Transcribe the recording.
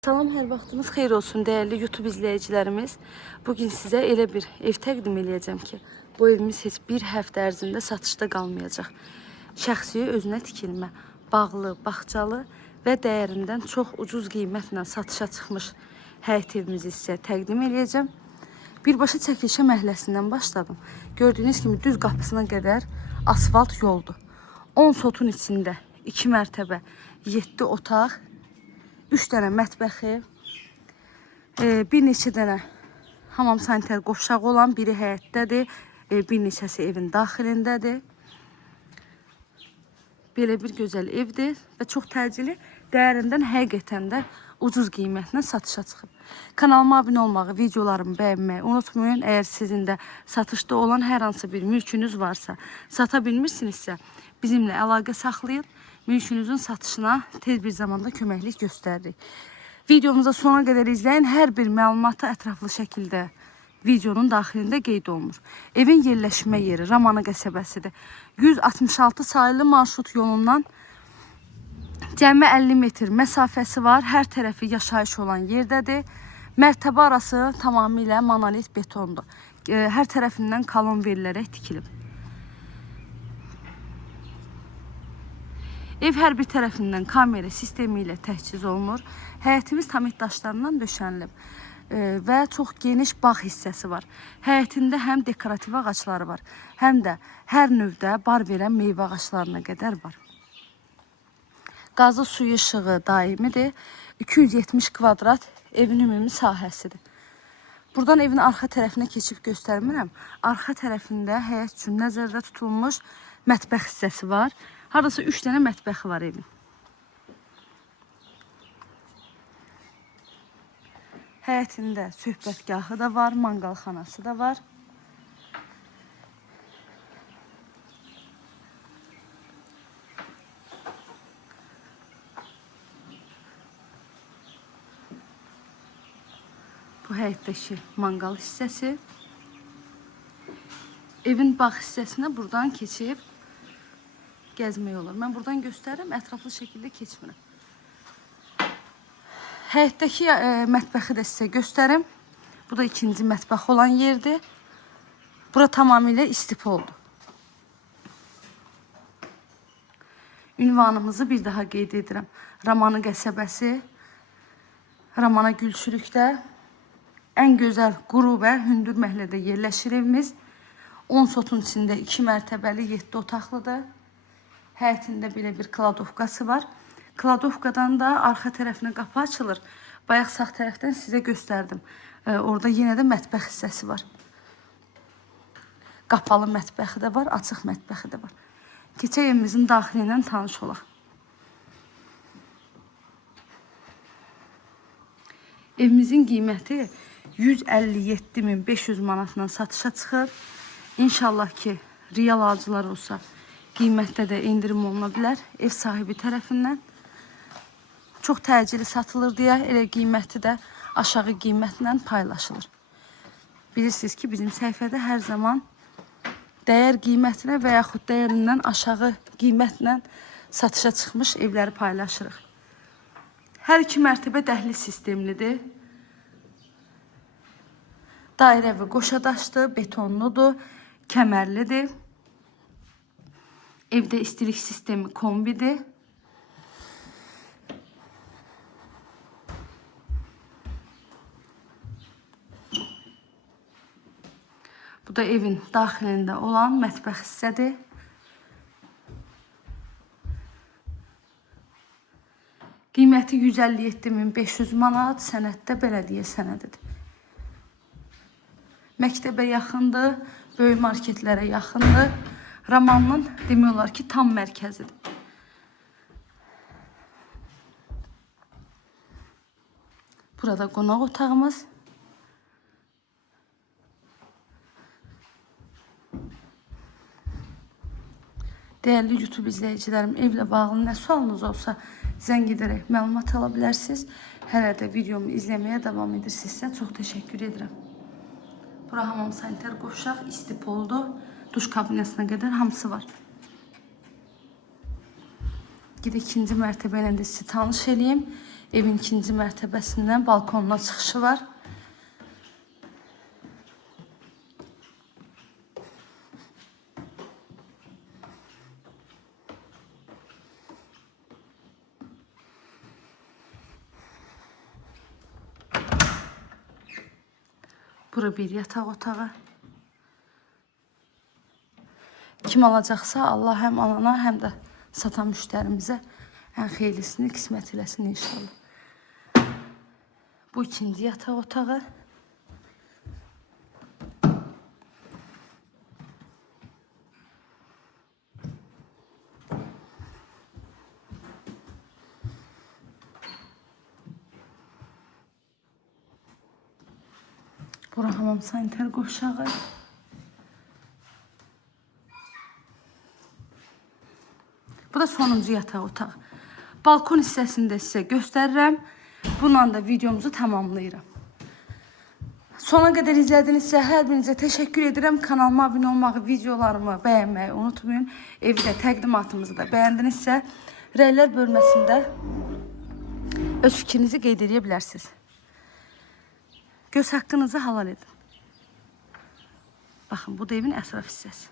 Salam, hər vaxtınız xeyir olsun değerli YouTube izləyicilərimiz. Bugün sizə elə bir ev təqdim edəcəm ki, bu evimiz heç bir həftə ərzində satışda qalmayacaq. Şəxsi özünə tikilmə, bağlı, bağçalı və dəyərindən çox ucuz qiymətlə satışa çıxmış həyət evimizi sizə təqdim edəcəm. Birbaşa çəkilişə məhəlləsindən başladım. Gördüyünüz kimi düz qapısına qədər asfalt yoldur. 10 sotun içində 2 mərtəbə, 7 otaq, 3 dənə mətbəxi, bir neçə dənə hamam sanitar qovşağı olan, biri həyətdədir, bir neçəsi evin daxilindədir. Belə bir gözəl evdir və çox təcili, dəyərindən həqiqətən də ucuz qiymətlə satışa çıxıb. Kanalıma abunə olmağı, videolarımı bəyənməyi unutmayın. Əgər sizin də satışda olan hər hansı bir mülkünüz varsa, sata bilmirsinizsə, bizimlə əlaqə saxlayın. Mülkünüzün satışına tez bir zamanda köməklik göstəririk. Videomuza sona qədər izləyin. Hər bir məlumatı ətraflı şəkildə videonun daxilində qeyd olunur. Evin yerləşmə yeri Ramanı qəsəbəsidir. 166 sayılı marşrut yolundan cəmi 50 metr məsafəsi var. Hər tərəfi yaşayış olan yerdədir. Mərtəbə arası tamamilə monolit betondur. Hər tərəfindən kolon verilərək tikilib. Ev hər bir tərəfindən kamera sistemi ilə təchiz olunur. Həyətimiz tamit daşlarından döşənilib və çox geniş bağ hissəsi var. Həyətində həm dekorativ ağacları var, həm də hər növdə bar verən meyvə ağaclarına qədər var. Qazı suyu işığı daimidir. 270 kvadrat evin ümumi sahəsidir. Buradan evin arxa tərəfinə keçib göstərmirəm. Arxa tərəfində həyət üçün nəzərdə tutulmuş mətbəx hissəsi var. Hardasa 3 dənə mətbəxi var evin. Həyətində söhbətgahı da var, manqalxanası da var. Bu həyətdəki manqal hissəsi. Evin bağ hissəsinə buradan keçib gəzmək olur. Mən buradan göstərirəm, ətraflı şəkildə keçmirəm. Həyətdəki mətbəxi də sizə göstərim. Bu da ikinci mətbəx olan yerdir. Bura tamamilə istipoldur. Ünvanımızı bir daha qeyd edirəm. Ramanı qəsəbəsi, Ramana Gülçürükdə ən gözəl quru və hündür məhəllədə yerləşir evimiz. 10 sotun içində 2 mərtəbəli 7 otaqlıdır. Həyətində belə bir kladovkası var. Kladovkadan da arxa tərəfinə qapı açılır. Bayaq sağ tərəfdən sizə göstərdim. Orada yenə də mətbəx hissəsi var. Qapalı mətbəxi də var, açıq mətbəxi də var. Keçək evimizin daxili ilə tanış olaq. Evimizin qiyməti 157.500 manatla satışa çıxıb. İnşallah ki, real alıcılar olsa, qiymətdə də indirim oluna bilər ev sahibi tərəfindən. Çox təcili satılır deyə elə qiyməti də aşağı qiymətlə paylaşılır. Bilirsiniz ki, bizim səhifədə hər zaman dəyər qiymətinə və yaxud dəyərindən aşağı qiymətlə satışa çıxmış evləri paylaşırıq. Hər iki mərtəbə dəhliz sistemlidir. Dairəvi qoşadaşdır, betonludur, kəmərlidir. Evdə istilik sistemi kombidir. Bu da evin daxilində olan mətbəx hissədir. Qiyməti 157.500 manat, sənəddə bələdiyyə sənədidir. Məktəbə yaxındır, böyük marketlərə yaxındır. Ramanın demək olar ki, tam mərkəzidir. Burada qonaq otağımız. Değerli YouTube izləyicilərim, evlə bağlı nə sualınız olsa zəng edərək məlumat ala bilərsiniz. Hələ də videomu izləməyə davam edirsinizsə çox təşəkkür edirəm. Bura hamam sanitar qovşaq, istipoldur. Duş kabinetinə qədər hamısı var. Gidək ikinci mərtəbə ilə də sizi tanış edeyim. Evin ikinci mərtəbəsindən balkonuna çıxışı var. Bura bir yataq otağı. Kim alacaqsa Allah həm alana, həm də satan müştərimizə ən xeyirlisini qismət eləsin inşallah. Bu ikinci yataq otağı. Bura hamam sanitar qovşağı. Bu da sonuncu yataq otağı. Balkon hissəsində sizə göstərirəm. Bununla da videomuzu tamamlayıram. Sona qədər izlədinizsə hər birinizə təşəkkür edirəm. Kanalıma abunə olmağı, videolarımı bəyənməyi unutmayın. Evi də təqdimatımızı da bəyəndinizsə rəylər bölməsində öz fikrinizi qeyd edə bilərsiniz. Göz haqqınızı halal edin. Baxın, bu da evin ətraf hissəsi.